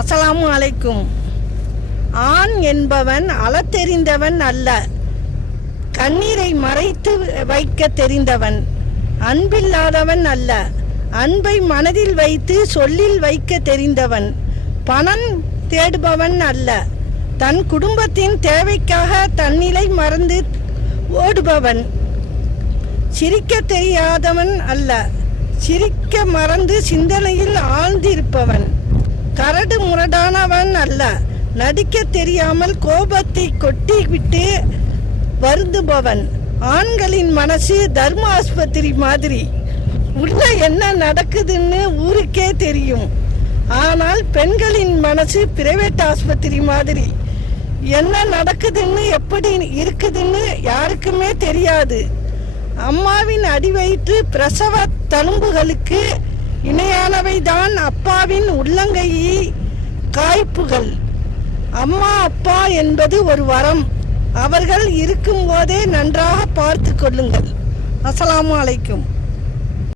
அஸ்ஸலாமு அலைக்கும். ஆண் என்பவன் அளத்தெரிந்தவன் அல்ல, கண்ணீரை மறைத்து வைக்க தெரிந்தவன். அன்பில்லாதவன் அல்ல, அன்பை மனதில் வைத்து சொல்லில் வைக்க தெரிந்தவன். பணம் தேடுபவன் அல்ல, தன் குடும்பத்தின் தேவைக்காக தன்னிலை மறந்து ஓடுபவன். சிரிக்க தெரியாதவன் அல்ல, சிரிக்க மறந்து சிந்தனையில் ஆழ்ந்திருப்பவன். கரடு முரடானவன் அல்ல, நடிக்க தெரியாமல் கோபத்தை கொட்டிவிட்டு வருந்துபவன். ஆண்களின் மனசு தர்ம ஆஸ்பத்திரி மாதிரி, உள்ள என்ன நடக்குதுன்னு ஊருக்கே தெரியும். ஆனால் பெண்களின் மனசு பிரைவேட் ஆஸ்பத்திரி மாதிரி, என்ன நடக்குதுன்னு எப்படி இருக்குதுன்னு யாருக்குமே தெரியாது. அம்மாவின் அடிவயிற்று பிரசவ தழும்புகளுக்கு இணையானவை தான் அப்பாவின் உள்ளங்கையை காய்ப்புகள். அம்மா அப்பா என்பது ஒரு வரம், அவர்கள் இருக்கும் போதே நன்றாக பார்த்து கொள்ளுங்கள். அஸ்ஸலாமு அலைக்கும்.